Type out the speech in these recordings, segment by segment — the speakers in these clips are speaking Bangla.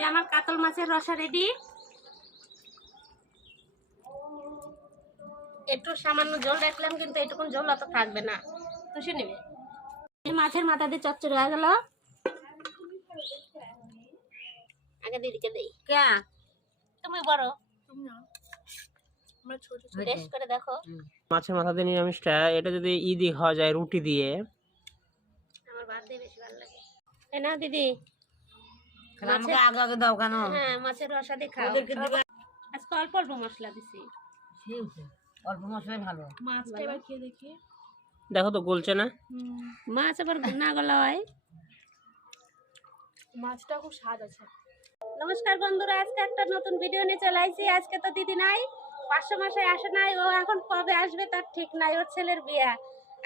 যে আমার কাতল মাছের রসা রেডি। একটু সামান্য জল রাখলাম, কিন্তু এটুকুন জল অত থাকবে না, তুষে নেবে। এই মাছের মাথা দিয়ে চচ্চড়ি হয়ে গেল। আগে দিদিকে দেই। কে তুমি বড়, টেস্ট করে দেখো। মাছের মাথা দিয়ে নিরামিষটা, এটা যদি দিয়ে খাওয়া যায় রুটি দিয়ে, আমার ভাত দিয়ে বেশি ভালো লাগে। তাই না দিদি? আমাকে আগে আগে দাও কেন? হ্যাঁ, মাছের রসা দিয়ে খাও। আজকে অল্প অল্প মশলা দিছি। অল্প মশলাই ভালো। মাছটা এবার খেয়ে দেখি। দেখো তো গলছে না। মাছ আবার না গলা হয়। মাছটা খুব স্বাদ আছে। নমস্কার বন্ধুরা, আজকে একটা নতুন ভিডিও নিয়ে চলে আসছি। আজকে তো দিদি নাই, 500 মাসে আসে নাই। ও এখন কবে আসবে তার ঠিক নাই, ওর ছেলের বিয়ে।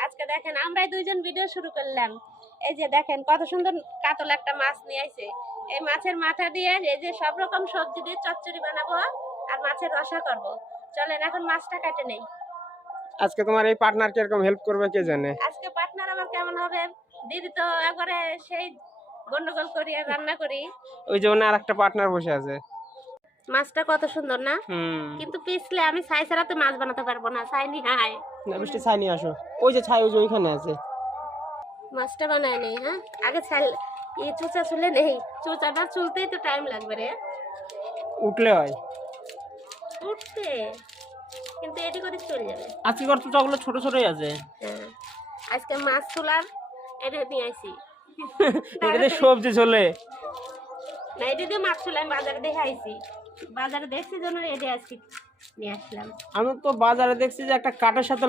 আজকে দেখেন আমরাই দুইজন ভিডিও শুরু করলাম। এই যে দেখেন কত সুন্দর কাতল একটা মাছ নিয়ে আইছে। এই মাছের মাথা দিয়ে এই যে সব রকম সবজি দিয়ে চচ্চড়ি বানাবো আর মাছের রসা করব। চলেন এখন মাছটা কেটে নেই। আজকে তোমার এই পার্টনার কিরকম হেল্প করবে কে জানে। আজকে পার্টনার আমার কেমন হবে? দিদি তো একবারে সেই গন্ডগোল করি আর রান্না করি। ওই যে ওনার একটা পার্টনার বসে আছে। মাছটা কত সুন্দর না? কিন্তু পিছলে আমি ছাই ছাড়া তো মাছ বানাতে পারবো না। ছাই নি হাই না, বৃষ্টি ছাই নিয়ে আসো। ওই যে ছাই, ওই যে ওইখানে আছে। মাছটা বানায় নেই। হ্যাঁ, আগে ছাই এই চুচা চুলে নেই। চুচাটা চুলতেই তো টাইম লাগবে রে। উঠলে হয় উঠতে, কিন্তু এটি করে চলে যাবে। আজকে কর চুচাগুলো ছোট ছোটই আছে। হ্যাঁ, আজকে মাছ তোলার এটা নিয়ে আইছি। এটাতে সবজি চলে না, এটি দিয়ে মাছ তোলা আমি বাজারে দেখে আইছি। বাজারে দেখছি জন্য এটি আজকে নিয়ে আসলাম। আমি তো বাজারে দেখছি যে একটা কাঠের সাথে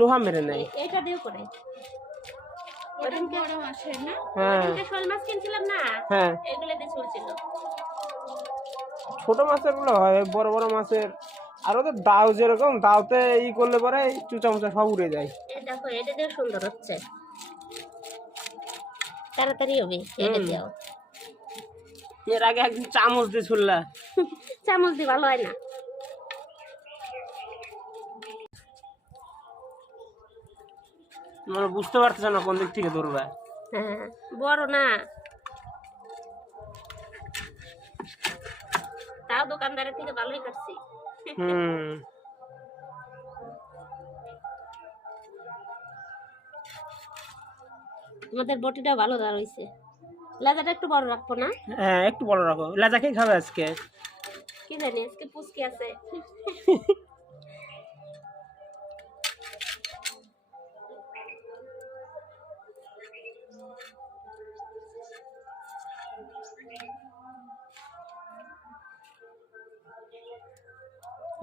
লোহা মেরে নেয়। এটা দিয়ে করে ওদিনকে বড় মাছের না, হ্যাঁ ওদিনকে শোল মাছ কিনছিলাম না, হ্যাঁ এগুলো দিয়ে চলছিল। ছোট মাছের গুলো হয়, বড় বড় মাছের আর ওদের দাও যেরকম দাওতে করলে পরে চুচা মুচা সব উড়ে যায়। এই দেখো এটা দিয়ে সুন্দর হচ্ছে, তাড়াতাড়ি হবে। এটা দিও। এর আগে একদিন চামচ দিয়ে ছুললা। চামচ দিয়ে ভালো হয় না। মানে বুঝতে পারতেছ না কোন দিক থেকে ধরবা। হ্যাঁ, বড় না তাও দোকানদারের থেকে ভালোই কাটছি। আমাদের বটিটা ভালো দাঁড় হয়েছে। লেজাটা একটু বড় রাখবো না? হ্যাঁ একটু বড় রাখো, লেজা খেয়ে খাবে আজকে। কি জানি আজকে পুচকি আছে।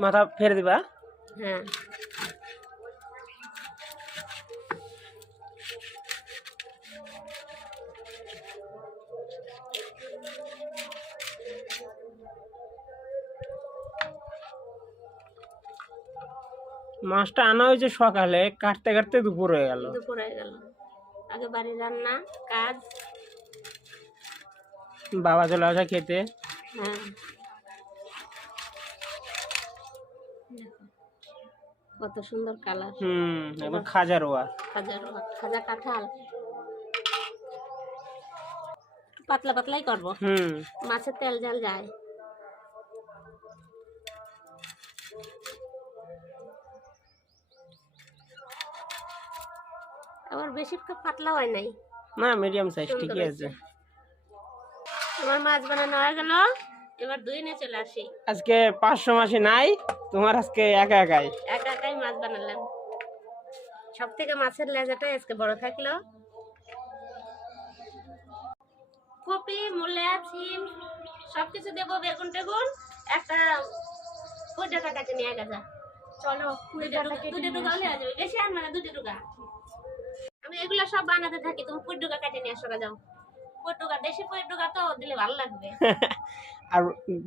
মাথা ফেরে দিবা। হ্যাঁ, মাছটা আনা হয়েছে সকালে, কাটতে কাটতে দুপুর হয়ে গেল। দুপুর হয়ে গেল। আগে বাড়ির রান্না কাজ। বাবা চলে আসা খেতে। হ্যাঁ, কত সুন্দর কালার। এখন খাজা রোয়া। খাজা কাঁঠাল পাতলা পাতলাই করবো। মাছের তেল জাল যায়। আবার বেশি পাতলা হয় নাই, না মিডিয়াম সাইজ ঠিকই আছে। আমার মাছ বানানো হয়ে গেল, এবার দুই নিয়ে চলে আসি। আজকে 500 মাসে নাই তোমার, আজকে একা একাই মাছ বানালাম। সব থেকে মাছের লেজাটাই আজকে বড় থাকলো। কপি, মূলা, সিম সবকিছু দেবো, বেগুন টেগুন। একটা 20 টাকা কাটে নিয়ে গেছে। চলো 2 টাকা হলে যাবে, বেশি আর মানে 2 টাকা। আমি এগুলা সব বানাতে থাকি, তুমি 20 টাকা কাটে নিয়ে আসো। যাও 20 টাকা, দেশি 20 টাকা তো দিলে ভালো লাগবে। আর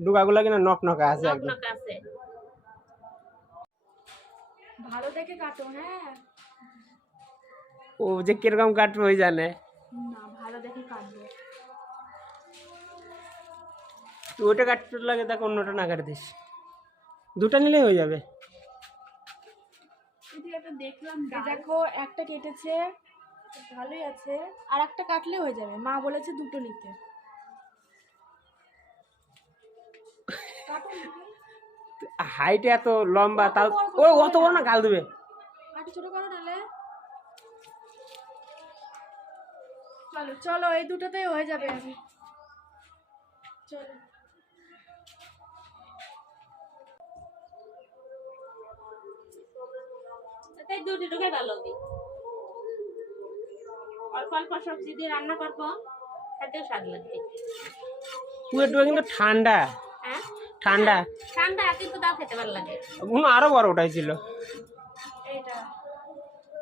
ডুগাগুলো কিনা নকনকা আছে, নকনকা আছে। ভালো দেখে কাটো। হ্যাঁ, ও যে কিরকম কাটবে ওই জানে। না ভালো দেখে কাটবো। তুই ওটা কাটতে লাগে, দেখ অন্যটা না কাটে দিস। দুটা নিলেই হয়ে যাবে। দেখলাম দেখো একটা কেটেছে, ভালোই আছে। আর একটা কাটলে হয়ে যাবে। মা বলেছে দুটো নিতে। হাইটে এত লম্বা, তাও ও অত বড় না, গাল দেবে। একটু ছোট করো নাহলে। চলো চলো, এই দুটোতেই হয়ে যাবে। চলো তাই দুটি ঢুকে ভালো হবে। অল্প অল্প সবজি দিয়ে রান্না করবো, খেতেও স্বাদ লাগবে। পুরোটা কিন্তু ঠান্ডা হ্যাঁ ঠান্ডা, ঠান্ডা কিন্তু তাও খেতে ভালো লাগে। ওগুলো আরো বড় ওটাই ছিল। এইটা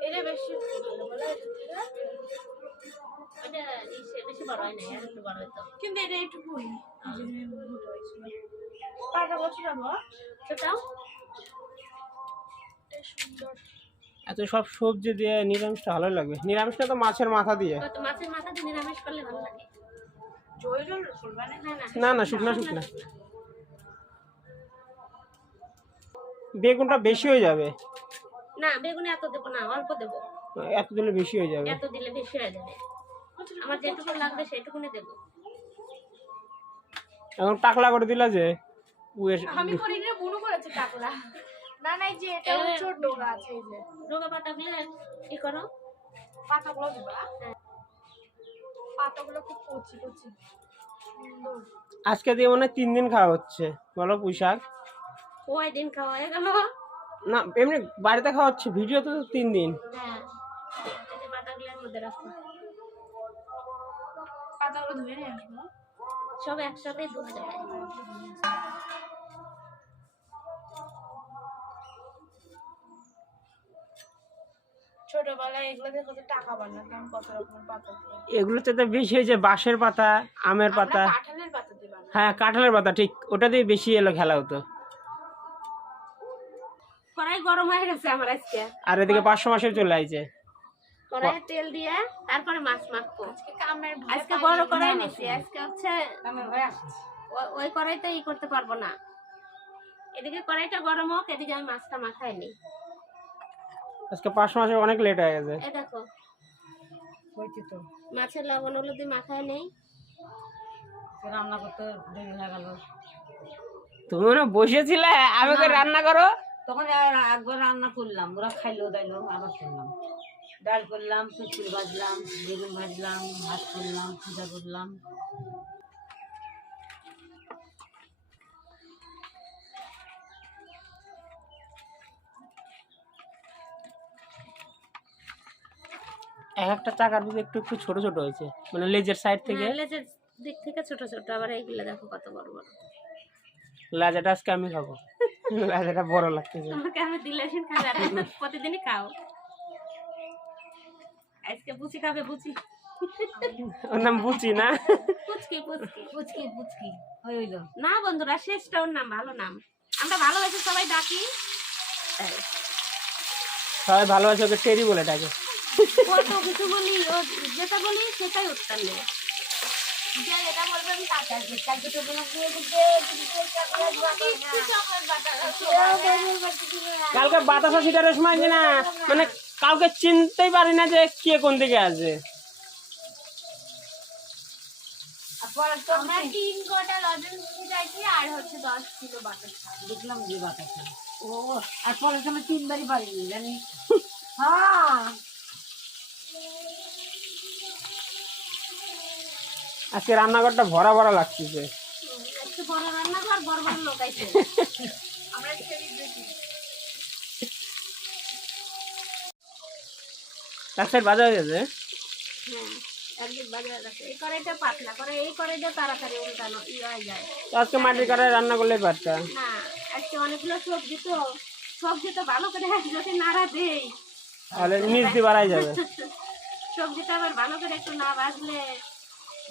এটা বেশি ভালো বলে, ওটা বেশি বড় হয় না, আর একটু বড় হতো। কিন্তু এটা একটুকুই পাটা বছর যাবো। সেটাও সুন্দর। এত সব সবজি দিয়ে নিরামিষটা ভালো লাগবে। নিরামিষটা তো মাছের মাথা দিয়ে। তো মাছের মাথা দিয়ে নিরামিষ করলে ভালো লাগে। জল জল করবে না? না না না না, শুকনা শুকনা। বেগুনটা বেশি হয়ে যাবে। না, বেগুনে এত দেবো না, অল্প দেবো। এত দিলে বেশি হয়ে যাবে। এত দিলে বেশি হয়ে যাবে। আমার যেটুকু লাগবে সেটুকুনি দেবো। এখন টাকলা করে দিলা যে আমি করি না, বুনু করেছে টাকলা। না না, এই যে এটা হচ্ছে ওর ডোগা আছে, এই যে ডোগা পাতাগুলো কি করো, পাতাগুলো দিবা। পাতাগুলো খুব কচি কচি সুন্দর। আজকে দিয়ে মনে হয় 3 দিন খাওয়া হচ্ছে, বলো পুঁইশাক। কয় দিন খাওয়া হয়ে গেল? না এমনি বাড়িতে খাওয়া হচ্ছে, ভিডিও তো 3 দিন। হ্যাঁ, এই যে পাতাগুলোর মধ্যে রাখো, পাতাগুলো ধুয়ে নিয়ে আসবো। সব একসাথে ধুয়ে যাবে। ছোটবেলায় এগুলো দিয়ে কত টাকা বানাতাম, কত রকমের পাতা দিয়ে। এগুলোতে তো বেশি হয়েছে বাঁশের পাতা, আমের পাতা। আমরা কাঁঠালের পাতা দিয়ে বানাই। হ্যাঁ কাঁঠালের পাতা, ঠিক ওটা দিয়ে বেশি এলো খেলা হতো। কড়াই গরম হয়ে গেছে আমার আজকে। আর এদিকে 500 মাসের চলে আইছে। কড়াইয়ে তেল দিয়ে তারপরে মাছ মাখবো। আজকে কামের ভাই আজকে বড় কড়াই নিছি, আজকে হচ্ছে আমার ভাই আসছে। ওই কড়াইতে ই করতে পারবো না। এদিকে কড়াইটা গরম হোক, এদিকে আমি মাছটা মাখাই নি। আজকে 500 মাসের অনেক লেট হয়ে গেছে। এই দেখো হয়েছে তো, মাছের লবণ হলুদ মাখাই নেই। রান্না করতে দেরি হয়ে গেল। তুমি মনে হয় বসেছিলে, আমি করে রান্না করো। তখন একবার রান্না করলাম, ওরা খাইলো দাইলো, আবার করলাম। ডাল করলাম, পুচকুল ভাজলাম, বেগুন ভাজলাম, ভাত করলাম, পূজা করলাম। একটা চাকার দিকে একটু একটু ছোট ছোট হয়েছে, মানে লেজের সাইড থেকে। হ্যাঁ, লেজের দিক থেকে ছোট ছোট, আবার এইগুলো দেখো কত বড় বড়। লাজাটা আজকে আমি খাবো, লাজাটা বড় লাগতেছে। তোমাকে আমি দিলে সেন খাবে, আর তুমি প্রতিদিনই খাও। আজকে বুচি খাবে, বুচি। ওর নাম বুচি না? পুচকি পুচকি পুচকি পুচকি হইলো। না বন্ধুরা, শেষটা ওর নাম, ভালো নাম। আমরা ভালোবেসে সবাই ডাকি। সবাই ভালোবাসে, ওকে টেরি বলে ডাকে। কত কিছু বলি, ও যেটা বলি সেটাই উত্তর নেই। যে এটা বলবে আমি কাঁচা দিই, কাল দুটো বলে দিয়ে কালকে বাতাসা সিটারের সময় কিনা মানে কাউকে চিনতেই পারি না যে কে কোন দিকে আছে। আমরা 3 গোটা লজেন্স চাইছি, আর হচ্ছে 10 কিলো বাতাস। দেখলাম যে বাতাসা। ও আর পরের সময় 3 বারই পারিনি জানি। হ্যাঁ আজকে রান্নাঘরটা ভরা ভরা লাগতেছে। একটু বড় রান্নাঘর, বড় বড় লোক আইছে। আমরা সেলিব্রিটি। রাস্তায় বাজা হয়ে গেছে। হ্যাঁ, একদিক বাজারে রাখে। এই কড়াইটা পাতলা করে, এই কড়াইটা তাড়াতাড়ি উল্টানো হয়ে যায়। তো আজকে মাটির কড়াই রান্না করলেই পারতাম। না, আজকে অনেকগুলো সবজি তো ভালো করে যদি নাড়া দেই, তাহলে নিচ দিয়ে বাড়াই যাবে। সবজিটা আবার ভালো করে একটু না ভাজলে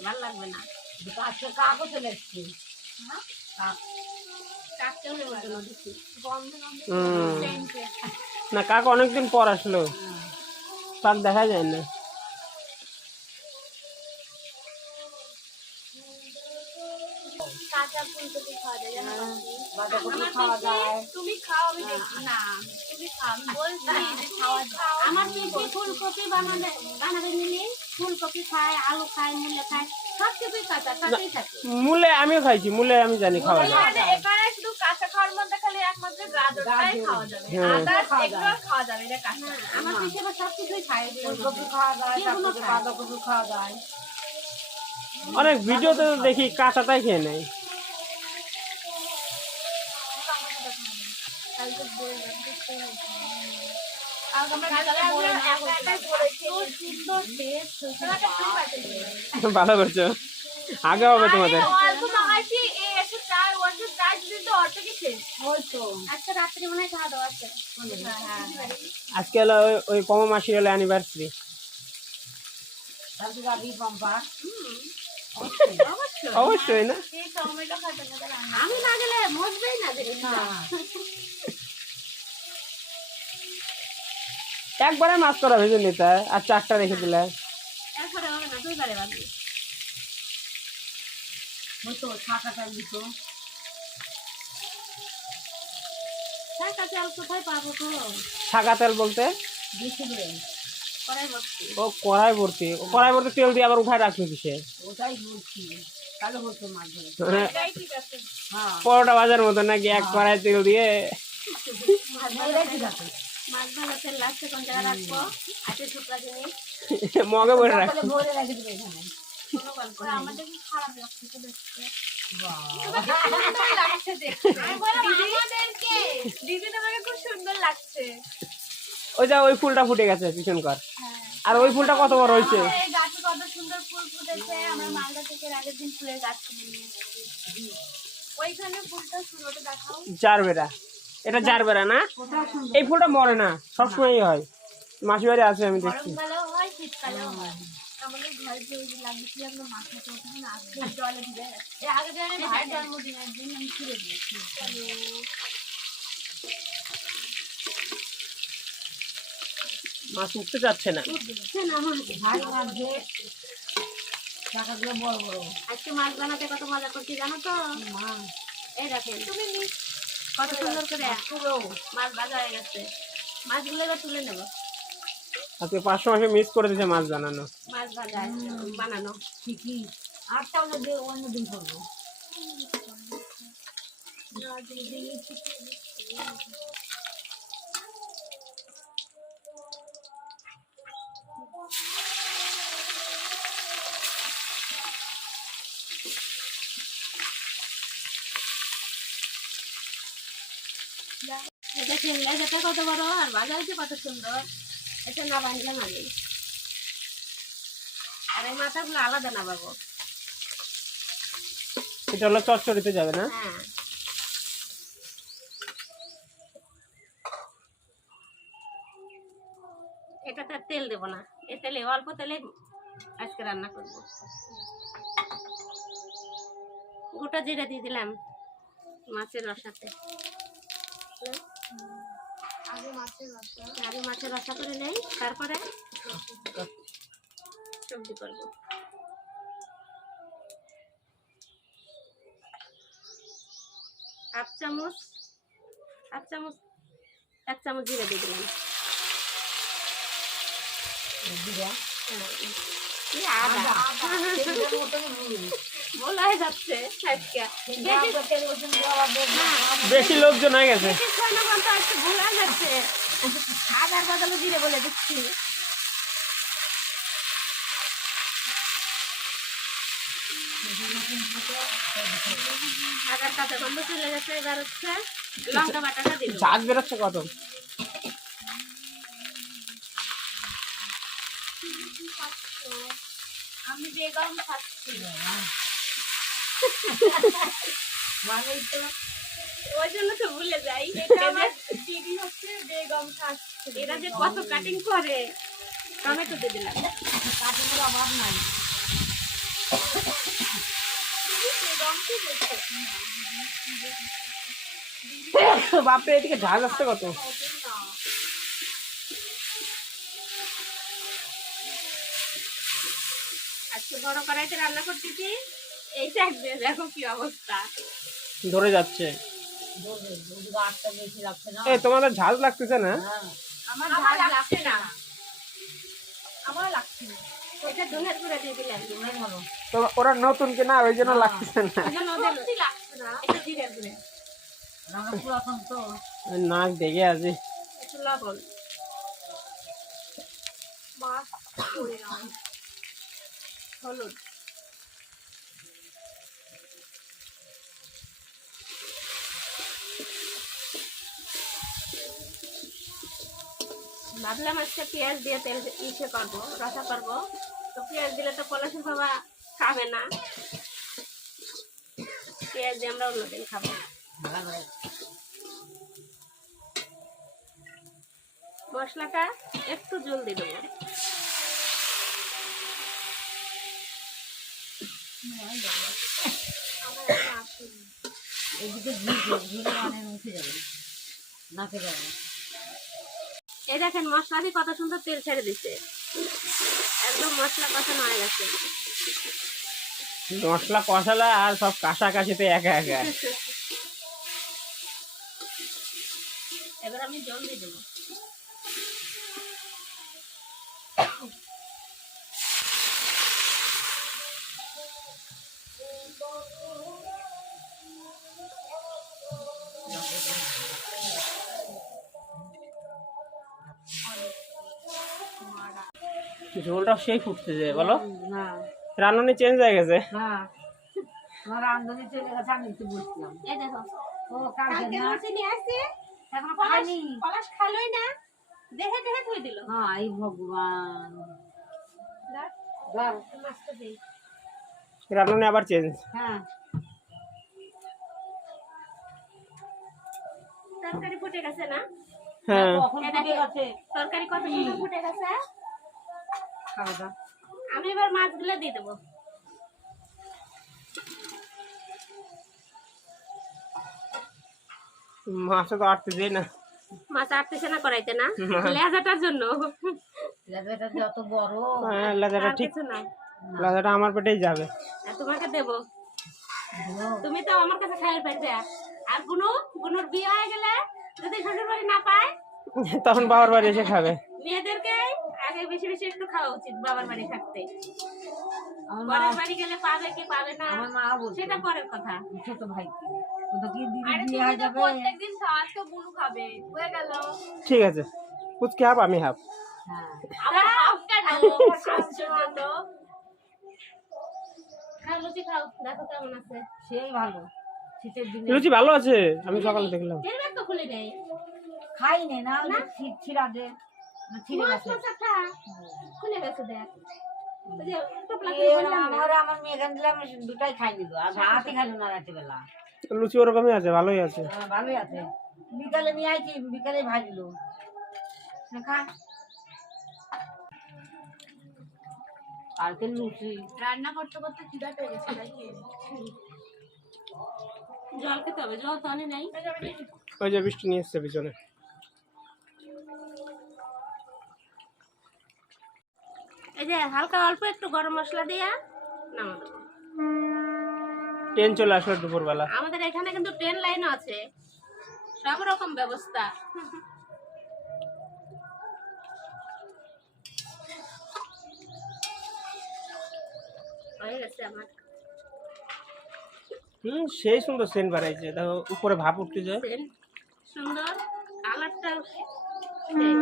ভালো লাগবে না। আজকে কাকও চলে এসছে। কাককেও নেমন্তন্ন দিচ্ছি। না কাক অনেকদিন পর আসলো, কাক দেখা যায় না। কাঁচা ফুলকপি খাওয়া যায়, জানো বাকি? বাঁধাকপি খাওয়া যায়। তুমি খাও, আমি দেখি না। তুমি খাও, আমি বলছি যে খাওয়া যায়। আমার পিসি ফুলকপি বানাবে নিলে ফুলকপি খায়, আলু খায়, মূলে খায়, সব কিছুই কাঁচাই থাকে। মূলে আমিও খাইছি, মূলে আমি জানি খাওয়া যায়। এখানে শুধু কাঁচা খাওয়ার মধ্যে খালি একমাত্র গাজরটাই খাওয়া যাবে, হ্যাঁ। আদার্স এগুলো খাওয়া যাবে, এটা কাঁচা। আমার পিসিমা সবকিছুই খায় ফুলকপি খাওয়া যায়, তারপরে বাঁধাকপি খাওয়া যায়। অনেক ভিডিওতে তো দেখি কাঁচাটাই খেয়ে নেয়। আর আমরা গাজরে বড় না এত সুন্দর টেস্ট হয়েছে। ভালো করছো, আগে হবে তোমাদের। অল্প মাখাইছি, এই এসে চাই ওয়াশে চাই দিন তো অর্ধেকই শেষ। ওই তো আজকে রাত্রে মনে হয় খাওয়া দাওয়া আছে। আজকে হলো ওই কমা মাসির হলো অ্যানিভার্সারি। তারপরে যাবি পম্পা। অবশ্যই না, এই টমেটো খাতে খাতে রান্না। আমি না গেলে মজবেই না জিনিসটা। একবারে মাছ করা ভেজে নিতে হয়, আর 4টা রেখে দিলে। এরপরে হবে না, দুইবারে বাজবে। ওই তো শাঁখা চাল দিত। টাকা চাল কোথায় পাবো তো? শাঁখা তেল বলতে দিয়েছিলে, কড়াই ভর্তি। ও কড়াই ভর্তি, ও কড়াই ভর্তি তেল দিয়ে আবার উঠায় রাখবে কিসে? ওটাই বলছি, তাহলে হতো মাছ ধরে। মানে এটাই ঠিক আছে। হ্যাঁ, পরোটা ভাজার মতো নাকি এক কড়াই তেল দিয়ে? এটাই ঠিক আছে। মাছ ভাজা তেল লাগছে কোন জায়গায় রাখবো? আছে শুকনা জিনিস, মগে ভরে তারপরে রাখবে। ভরে রেখে দেবে এখানে। কোনো গল্প নেই। আমাদের কি খারাপ লাগছে তো দেখতে। বাহ। সুন্দর লাগছে দেখতে। আমি বললাম আমাদেরকে, দিদি তোমাকে খুব সুন্দর লাগছে। ওই যা ওই ফুলটা ফুটে গেছে পিছন কর, আর ওই ফুলটা কত বড় হয়েছে। এই গাছে কত সুন্দর ফুল ফুটেছে, আমরা মালদা থেকে এর আগের দিন ফুলের গাছ কিনে নিয়ে এসেছি। ওইখানে ফুলটা শুরুতে দেখাও। জারবেরা, এটা জারবেরা না? এই ফুলটা মরে না, সবসময়ই হয়। মাসি বাড়ি আছে আমি দেখছি। গরমকালেও হয়, শীতকালেও হয়। আমাদের ঘরে যে ওই যে লাগিয়েছিল আমরা মাথাতে ওখানে আজকে জলে ভিজে গেছে। এর আগের দিন আমি ভাইয়ের জন্মদিনের দিন আমি ছিঁড়ে দিয়েছি। মাছ উঠতে যাচ্ছে না। ভারী মাছ দিয়ে শাঁখাগুলো বড় বড়। আজকে মাছ বানাতে কত মজা করছি জানো তো? মা, এই দেখেন কত সুন্দর করে পুরো মাছ ভাজা হয়ে গেছে। মাছগুলো এবার তুলে নেবো। আজকে 500 মাসে মিস করে দিয়েছে মাছ বানানো। মাছ ভাজা বানানো। ঠিকই। আটটা অন্যদিন করবো। এটা চিংড়ি যেটা কত বড় আর ভাজা হয়েছে কত সুন্দর। এটা না বানলাম আমি। আর এই মাথাগুলো আলাদা না বাবু। এটা হলো চচ্চড়িতে যাবে না? হ্যাঁ, এটা তো আর তেল দেবো না, এ তেলে অল্প তেলে আজকে রান্না করবো। গোটা জিরা দিয়ে দিলাম মাছের রসাতে। আগে মাছের রসা। আগে মাছের রসা করে নেই, তারপরে সবজি করবো। হাফ চামচ 1 চামচ জিরে দিয়ে দিলাম। জিরা, এই আদা তেলের মতনই ভুল। বলা যাচ্ছে আজকে কিন্তু তেল রসুন দেওয়া হবে না। বেশি লোকজন হয়ে গেছে। আজকে ভুলা যাচ্ছে, আদার বদলে জিরে বলে দিচ্ছি। আদার কাঁচা গন্ধ চলে গেছে, এবার হচ্ছে লঙ্কা বাটাটা দিল। ঝাঁজ বেরোচ্ছে কত। আমি বেগম খাচ্ছি। মানেই তো ওই জন্য তো ভুলে যাই। এটা আমার দিদি হচ্ছে বেগম খাচ্ছে। এরা যে কত কাটিং করে। টমেটো দিয়ে দিলাম। কাঠের অভাব নাই। বাপরে, এদিকে ঝাঁজ আসছে কত। আজকে বড় কড়াইতে রান্না করতেছি, এই সাইড দিয়ে দেখো কি অবস্থা। ধরে যাচ্ছে। ওদিকে আটটা বেশি লাগছে না। এই তোমাদের ঝাঁজ লাগতেছে না? হ্যাঁ, আমার ঝাল লাগছে না। আমার লাগছে না। এটা ধনের গুঁড়া দিয়ে দিলাম। তোমরাই বলো। তো ওরা নতুন কিনা ওই জন্য লাগতেছে না। এই জন্য ওদের সত্যি লাগছে না। এটা জিরে গুঁড়া। রান্না পুরাতন তো নাক দেখে আছে। একটু লবণ, মাছ করে নাও। হলুদ, ভাবলাম আজকে পেঁয়াজ দিয়ে তেল ইসে করবো, রসা করবো, তো পেঁয়াজ দিলে তো পলাশের বাবা খাবে না, পেঁয়াজ দিয়ে আমরা অন্যদিন খাবো। মশলাটা একটু জল দিয়ে দেবো। এদিকে ঘুরে মানে উঠে যাবে, নাকে যাবে। এই দেখেন মশলা দিয়ে কত সুন্দর তেল ছেড়ে দিচ্ছে, একদম মশলা কষানো হয়ে গেছে। মশলা কষালা আর সব কাশাকাশিতে একা একা। এবার আমি জল দিয়ে দেবো। ঝোলটা সেই ফুটতেছে বলো, না রান্নানি চেঞ্জ হয়ে গেছে। হ্যাঁ আমার রান্ধনি চলে গেছে, আমি একটু বসলাম। এই দেখো ও কালকে কালকে না লুচি নিয়ে আসছে, এখনো পলাশ খাইনি। পলাশ খালোই না, দেখে দেখে থুই দিল। হ্যাঁ এই ভগবান, দেখ, ধর। মাছটা দিই। রান্নানি আবার চেঞ্জ। হ্যাঁ তরকারি ফুটে গেছে না? হ্যাঁ কখন এই ফুটে দেখো, গেছে। তরকারি কত সুন্দর ফুটে গেছে। খাওয়া দাওয়া আমি এবার মাছগুলো দিয়ে দেবো। মাছটা তো আটতে যায় না। মাছ আটতেছে না করাইতে না, না। লেজাটার জন্য। লেজাটা যত বড়। হ্যাঁ, লাজাটা আর ঠিক, কিছু না, লাজাটা আমার পেটেই যাবে। আর তোমাকে দেবো, ধুলো। তুমি তো আমার কাছে খাইয়ে পাইবে। আর বুনুর বিয়ে হয়ে গেলে যদি শ্বশুর বাড়ি না পায়, তখন বাবার বাড়ি এসে খাবে। মেয়েদেরকে আগে বেশি বেশি একটু খাওয়া উচিত বাবার বাড়ি থাকতে। আমার পরের মা, বাড়ি গেলে পাবে কি পাবে না আমার মা বলছে সেটা পরের কথা। ছোট ভাই ও তো কি দিদি আরে বিয়ে তুমি হয়ে তো যাবে। প্রত্যেকদিন খাওয়া, তো বুনু খাবে, হয়ে গেল। ঠিক আছে, পুচকি হাফ আমি হাফ। হ্যাঁ আবার হাফ কাটবো তো। খাও লুচি খাও, দেখো কেমন আছে। সেই ভালো শীতের দিনে। লুচি ভালো আছে, আমি সকালে দেখলাম। এর ব্যাগ তো খুলে নেই, খাইনি না ওই যে ছিঁড়া দে না, ছিঁড়ে মাছ গেছে। মাছটা খুলে গেছে দেখ। ওই যে টোপলা এ করে বললাম না, আমার মেয়ে এখান দিলাম, দুটাই খাইনি তো, আর ভাতই খাইলো না রাতে বেলা। লুচি ওরকমই আছে, ভালোই আছে। ভালোই আছে, বিকালে নিয়ে আইছি, বিকালে ভাজলো খা। কালকে লুচি রান্না করতে করতে খিদা পেয়ে গেছে নাকি? জল খেতে হবে, জল তো অনেক নেই। ওই যে বৃষ্টি নিয়ে এসছে পিছনে। এই যে হালকা অল্প একটু গরম মশলা দিয়া নামা দেবো। ট্রেন চলে আসলো দুপুরবেলা। আমাদের এখানে কিন্তু ট্রেন লাইনও আছে, সব রকম ব্যবস্থা। হয়ে গেছে আমার সেই সুন্দর সেন্ট বাড়াইছে, দেখো উপরে ভাপ উঠতে যায়। সেন্ট, সুন্দর কালারটা, সেই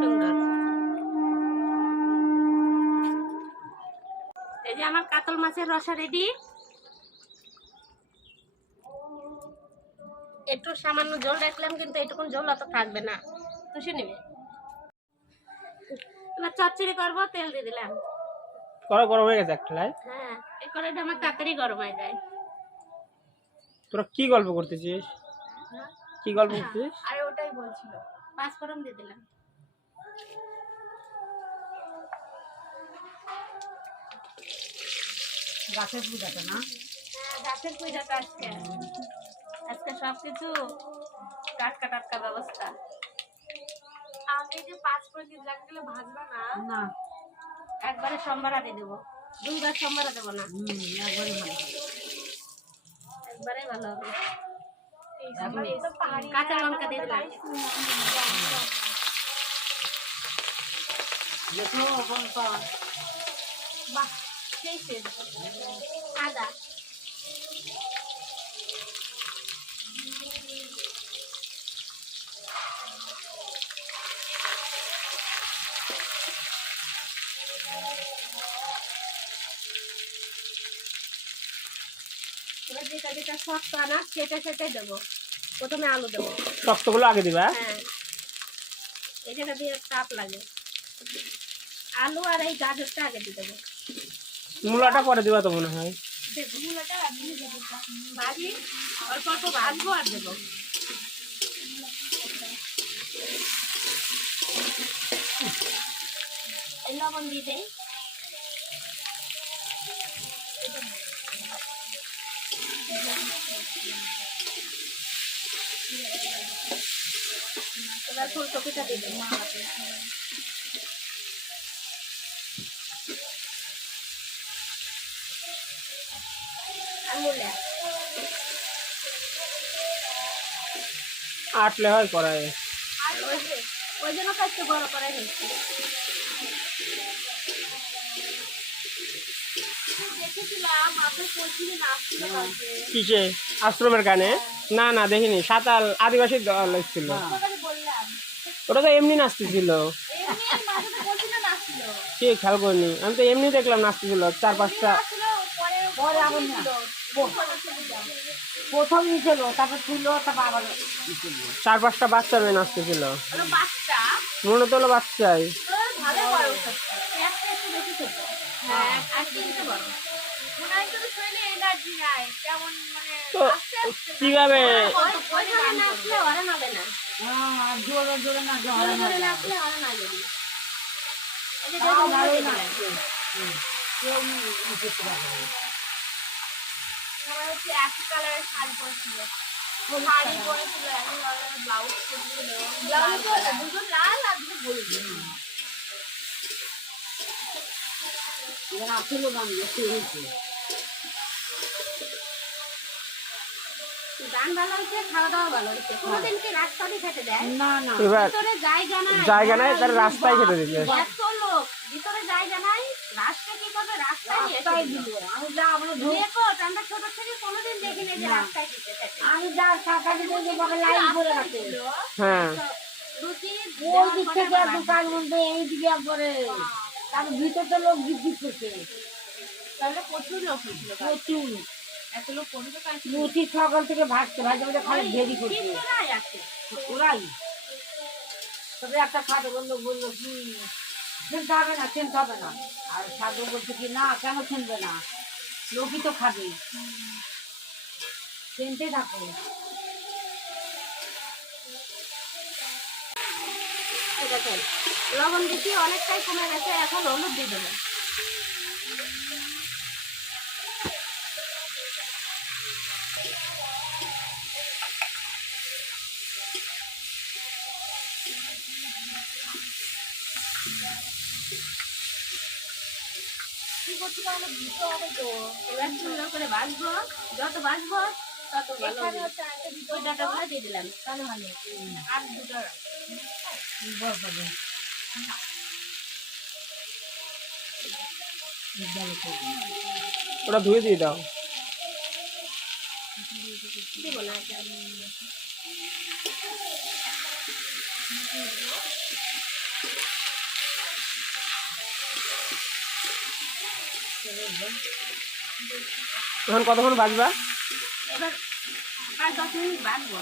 সুন্দর। এই যে আমার কাতল মাছের রসা রেডি। একটু সামান্য জল রাখলাম, কিন্তু এটুকুন জল অত থাকবে না, তুষে নেবে। এবার চচ্চড়ি করবো, তেল দিয়ে দিলাম। কড়া গরম হয়ে গেছে একটা লাই। হ্যাঁ, এই কড়াইটা আমার তাড়াতাড়ি গরম হয়ে যায়। তোরা কি গল্প করতেছিস, কি গল্প করতেছিস? আরে ওটাই বলছিল। পাঁচফোড়ন দিয়ে দিলাম। গাছের পূজাটা না। হ্যাঁ, গাছের পূজাটা আজকে, আজকে সবকিছু টাটকা টাটকা ব্যবস্থা। আগে যে 5 মিনিট লাগলে ভাজবা না। না একবারে সম্বারা দিয়ে দেবো, দুইবার সম্বারা দেবো না, একবারে ভালো হবে। একবারে ভালো হবে। এখন এই তো পাহাড়ি কাঁচা লঙ্কা দিয়ে দিলাম। দেখো এখন পাওয়া। বাহ, সেই সেদ্ধ। আদা, যেটা যেটা শক্ত আনাজ সেটা সেটাই দেবো। প্রথমে আলু দেবো। শক্তগুলো আগে দিবা? হ্যাঁ, এই জায়গা দিয়ে তাপ লাগে। আলু আর এই গাজরটা আগে দিয়ে দেবো। মূলাটা পরে দিবা তো মনে হয়। মূলাটা আমি দেবো, ভাজি অল্প অল্প ভাজবো আর দেবো। লবণ দিয়ে দেই। এবার ফুলকপিটা দিয়ে দেবো। আর মূলা আটলে হয় করায়। আর ওই জন্য তো একটু বড় করে নিচ্ছি। দেখেছিলাম আপনার পরিচিত নাচছিল কালকে। কিসে? আশ্রমের গানে? না না দেখিনি, সাঁতাল আদিবাসী দল এসেছিল। আপনাকে বললাম ওটা তো এমনি নাচতেছিল। এমনি মাঝে তো বলছিল নাচছিল। কে খেয়াল করিনি, আমি তো এমনি দেখলাম নাচতেছিল 4-5টা। পরে আবার না। প্রথম নিছিল, তারপর ছিল, তারপর আবার 4-5টা বাচ্চা মেয়ে নাচতেছিল। বাচ্চা মনে তো হলো বাচ্চাই। ভালো বড় একটা একটু বেশি ছোট। হ্যাঁ, আর তিনটে বড়। মনে হয় শুধু শরীরে এনার্জি নাই, কেমন মানে তো কিভাবে ওইখানে নাচলে ওরা নাবে না। জোরে জোরে না জোরে জোরে নাচলে ওরা নাবে না। এই যে তাও দেখুন, ভালো দেখুন। লাগছে। কেউ করতে পারবে না। আমার হচ্ছে একই কালারের শাড়ি পরেছিল। শাড়ি পরেছিল, একই কালারের ব্লাউজ পরেছিল। ব্লাউজ দুটো লাল আর দুটো হলুদ। এবার আসলে গান বেশি হয়েছে। গান ভালো হয়েছে, খাওয়া দাওয়া ভালো হয়েছে। কোনোদিন কি রাস্তাতে খেতে দেয়? না না এবার ভিতরে জায়গা নাই। জায়গা নাই, তার রাস্তায় খেতে দিতে। এত লোক, ভিতরে জায়গা নাই। রাস্তা কি করবে? রাস্তায় নিয়ে এসে রাস্তায় দিল। দিল। আমি যা আমরা ধর দেখো, আমরা ছোট থেকে কোনোদিন দেখিনি যে রাস্তায় খেতে থাকে। আমি যা টাকা দিতে যে বাবা লাইন করে রাখে। হ্যাঁ, লুচি ওই দিক থেকে দোকান বলতে এই দিকে একবারে তার ভিতরটা লোক জিজ্ঞেস করছে তাহলে প্রচুর লোক হয়েছিল। প্রচুর এত লোক পর্যন্ত পাইছিল। লুচি সকাল থেকে ভাজতে ভাজতে ভাজতে খালি দেরি করছে কিছু নাই আছে। ওরাই তবে একটা খাটো লোক বললো কি চিনতে হবে না চিনতে হবে না আর সাধু বলছে কি না কেন চিনবে না লোকই তো খাবে চিনতে থাকো এই দেখেন, লবণ দিচ্ছি অনেকটাই কমে গেছে, এখন হলুদ দিয়ে দেবো। এবার সুন্দর করে ভাজবো, যত ভাজবো তত ভালো হবে। ওই ডাটাগুলো দিয়ে দিলাম, তাহলে ভালো। আর দুটো ওটা ধুয়ে দিয়ে দাও। দিব না। এখন কতক্ষণ ভাজবা? এবার 5-10 মিনিট ভাজবো,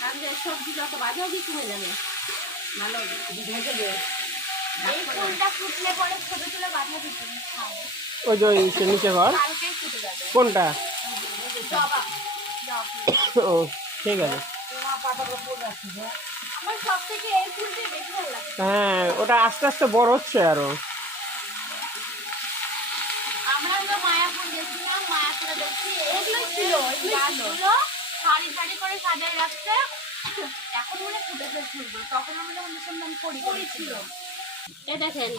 তাহলে সবজি যত ভাজা হবে কমে যাবে, ভালো হবে। এই ফুলটা ফুটলে পরে ছোট ছোট বাধা দিতে খাও। ওই যে ওই নিচে ঘর কালকেই ফুটে যাবে। কোনটা? জবা ও ঠিক আছে। আমার সব থেকে এই ফুলটাই বেশি ভালো লাগে। হ্যাঁ, ওটা আস্তে আস্তে বড় হচ্ছে আরো। আমরা তো মায়াপুর গেছিলাম, মায়াপুরে দেখছি এগুলোই ছিল, গাছগুলো সারি সারি করে সাজায় রাখছে। এখন মনে ফুটেছে ফুলগুলো, তখন আমরা যখন শুনলাম করি ছিল। এই দেখেন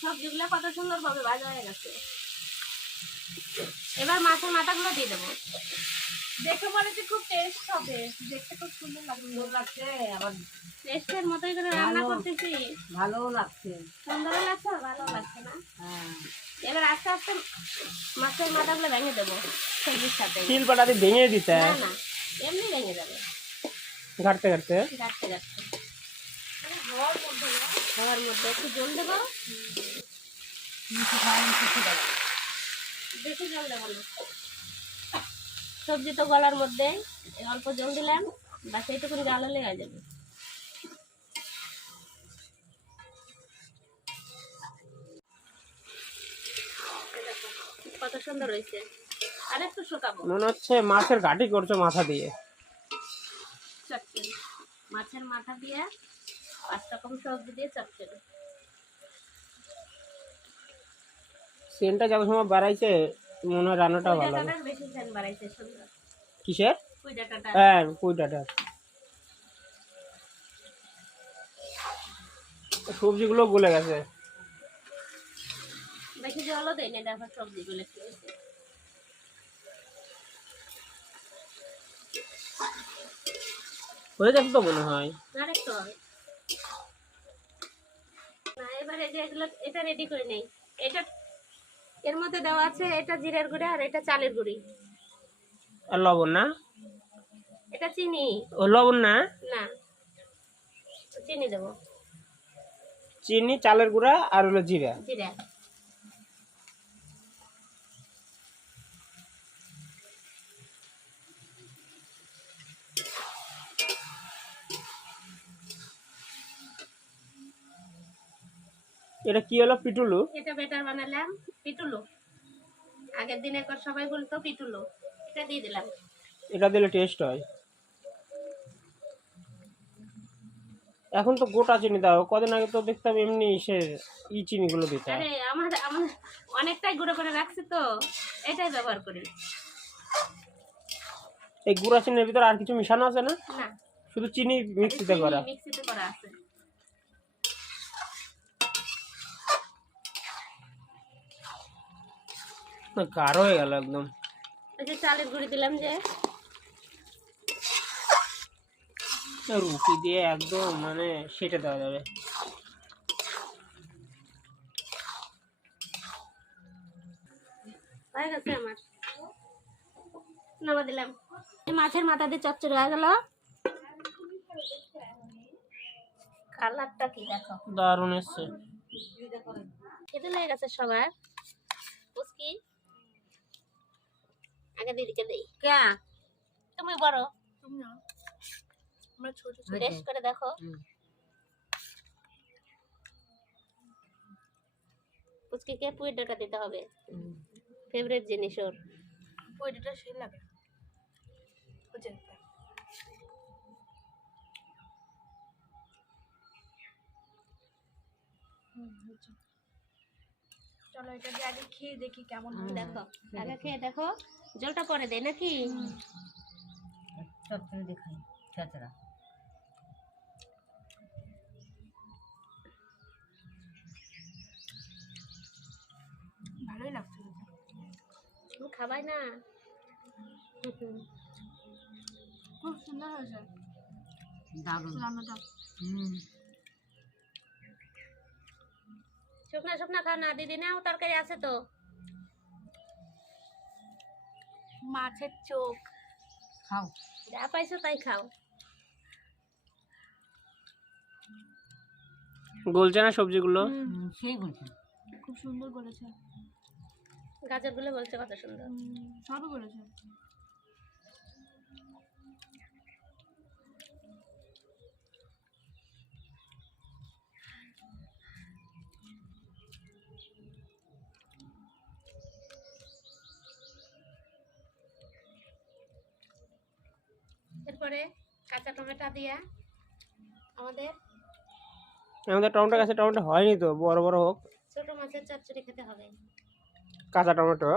সবজিগুলো কত সুন্দর ভাবে ভাজা হয়ে গেছে। এবার মাছের মাথাগুলো দিয়ে দেবো। দেখে মনে হচ্ছে খুব টেস্ট হবে, দেখতে খুব সুন্দর লাগলো। লাগছে আবার টেস্টের মতোই করে রান্না করতেছি। ভালোও লাগছে সুন্দরও লাগছে আর ভালো লাগছে না। হ্যাঁ এবার আস্তে আস্তে মাছের মাথাগুলো ভেঙে দেবো সবজির সাথে। শিলপাটা দিয়ে ভেঙে দিতে না না, এমনি ভেঙে যাবে ঘাটতে ঘাটতে। গাছতে গাছতে। খাওয়ার মধ্যে একটু জল দেবো, বেশি জল দেবো না। সবজি তো গলার মধ্যে, এই অল্প জল দিলাম, বাস এইটুকুনি গালালে হয়ে যাবে। কত সুন্দর হয়েছে। আর একটু শুকাবো। মনে হচ্ছে মাছের ঘাটি করছো মাথা দিয়ে। চচ্চড়ি, মাছের মাথা দিয়ে 5 রকম সবজি দিয়ে চচ্চড়ি। সেন্টটা যত সময় বাড়াইছে মনে হয় রান্নাটা পুঁই ভালো হবে। ডাঁটাটার বেশি সেন্ট বাড়াইছে সুন্দর। কিসের? পুঁই ডাঁটাটা। হ্যাঁ পুঁই ডাঁটা। সবজিগুলো গলে গেছে। বেশি জলও দেয়নি, দেখো সবজিগুলো একটু হয়েছে। হয়ে গেছে তো মনে হয়। আর একটু হবে না। এবারে যে এগুলো, এটা রেডি করে নেই। এটা এর মধ্যে দেওয়া আছে, এটা জিরার গুঁড়া আর এটা চালের গুঁড়ি। আর লবণ না? এটা চিনি ও লবণ না, না, চিনি দেবো, চিনি, চালের গুঁড়া আর হলো জিরা। জিরা। এটা কি হলো? পিটুলু? এটা বেটার বানালাম, পিটুলো। আগের দিনের পর সবাই বলতো পিটুলো, এটা দিয়ে দিলাম। এটা দিলে টেস্ট হয়। এখন তো গোটা চিনি দাও, কদিন আগে তো দেখতাম এমনি সে চিনিগুলো দিতে। আরে আমার আমার অনেকটাই গুঁড়ো করে রাখছি তো, এটাই ব্যবহার করি। এই গুঁড়া চিনির ভিতরে আর কিছু মিশানো আছে না? না, শুধু চিনি মিক্সিতে করা। মিক্সিতে করা আছে। না গাঢ় হয়ে গেল একদম। এই যে চালের গুঁড়ি দিলাম, যে রুটি দিয়ে একদম মানে সেটা দেওয়া যাবে। হয়ে গেছে আমার, নামা দিলাম। এই মাছের মাথা দিয়ে চচ্চড়ি হয়ে গেল। কালারটা কি দেখো, দারুণ এসছে। খেতে লেগে গেছে সবার। পুচকি আগে দিদিকে দেই। কে তুমি বড়, তুমি না, আমরা ছোট ছোট। টেস্ট করে দেখো। পুচকিকে পুঁই ডাঁটা দিতে হবে, ফেভারিট জিনিস ওর। ওইটা সেই লাগে বুঝে। চলো এটা দিয়ে আগে খেয়ে দেখি কেমন হয়। দেখো আগে খেয়ে দেখো, জলটা পরে দেয় নাকি? চচ্চড়ি দেখাই চচ্চড়া। ভালোই লাগছে। তুমি খাবাই না? খুব সুন্দর হয়েছে দারুণ। রান্নাটা। শুকনা শুকনা খাও না দিদি, নাও তরকারি আছে তো। মাছের চোখ খাও। যা পাইছো তাই খাও। গলছে না সবজিগুলো? সেই বলছে। খুব সুন্দর করেছে। গাজর গুলো বলছে কত সুন্দর। সবই করেছে। এরপরে কাঁচা টমেটো দিয়া আমাদের টমেটো গাছে টমেটো হয়নি তো, বড় বড় হোক। ছোট মাছের চচ্চড়ি খেতে হবে। কাঁচা টমেটো,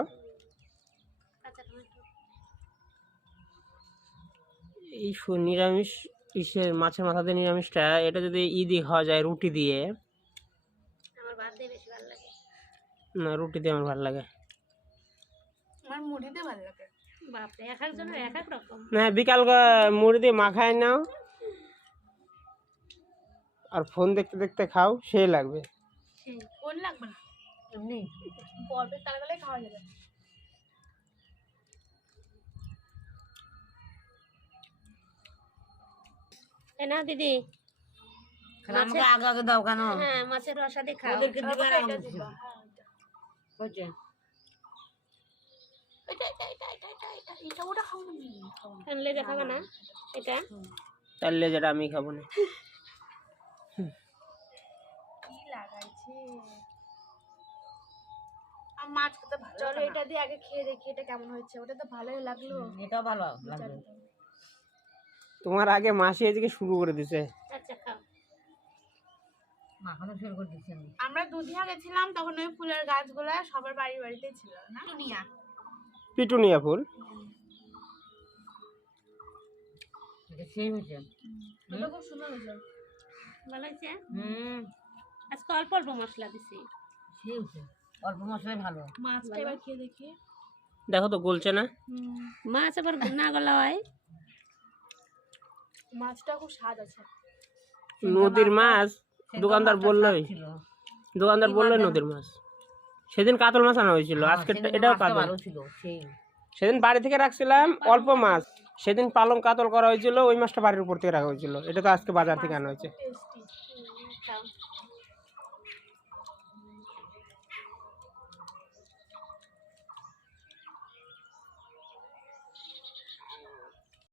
কাঁচা টমেটো এই নিরামিষ ইসের মাছের মাথা দিয়ে নিরামিষটা, এটা যদি দিয়ে খাওয়া যায় রুটি দিয়ে। আমার ভাত দিয়ে বেশি ভালো লাগে। না রুটি দিয়ে আমার ভালো লাগে। আমার মুড়িতে ভালো লাগে। বাপরে, এক একজনের এক এক রকম। না বিকাল মুড়ি দিয়ে মাখায় নাও আর ফোন দেখতে দেখতে খাও, সেই লাগবে। সেই কোন লাগবে না, এমনি বরফের তালগালে খাওয়া যাবে। না দিদি, আমাকে আগে আগে দাও কেন? হ্যাঁ মাছের রসা দিয়ে খাও। ওদেরকে দিবে আর এটা আমাকে দিবা। দিবে। বুঝছে? এটা এটা এটা এটা এটা এটা এটা ওটা খাওনি লেজা খাবে না এটা? তাহলে যেটা আমি খাবো না। কি লাগাইছে আর মাছ খেতে ভালো। চলো এটা দিয়ে আগে খেয়ে দেখি এটা কেমন হয়েছে। ওটা তো ভালোই লাগলো। এটাও ভালো লাগবে। তোমার আগে মাসি এদিকে শুরু করে দিছে। আচ্ছা খাও। মাখানো শুরু করে দিচ্ছি আমি। আমরা দুধিয়া গেছিলাম তখন ওই ফুলের গাছগুলো সবার বাড়িতেই ছিল না দুনিয়া। পিটুনিয়া ফুল। এটা সেই হয়েছে। এটা খুব সুন্দর হয়েছে। ভালো হয়েছে? হুম, আজকে অল্প অল্প মশলা দিছি। সেই হয়েছে। অল্প মশলাই ভালো। মাছটা এবার খেয়ে দেখি। দেখো তো গলছে না? মাছ আবার না গলা হয়। মাছটা খুব স্বাদ আছে। নদীর মাছ দোকানদার বললোই, দোকানদার বললোই নদীর মাছ। সেদিন কাতল মাছ আনা হয়েছিল, আজকে এটাও কাতল। ভালো ছিল সেই। সেদিন বাড়ি থেকে রাখছিলাম অল্প মাছ, সেদিন পালং কাতল করা হয়েছিল, ওই মাছটা বাড়ির উপর থেকে রাখা হয়েছিল। এটা তো আজকে বাজার থেকে আনা হয়েছে। টেস্টি। খাও।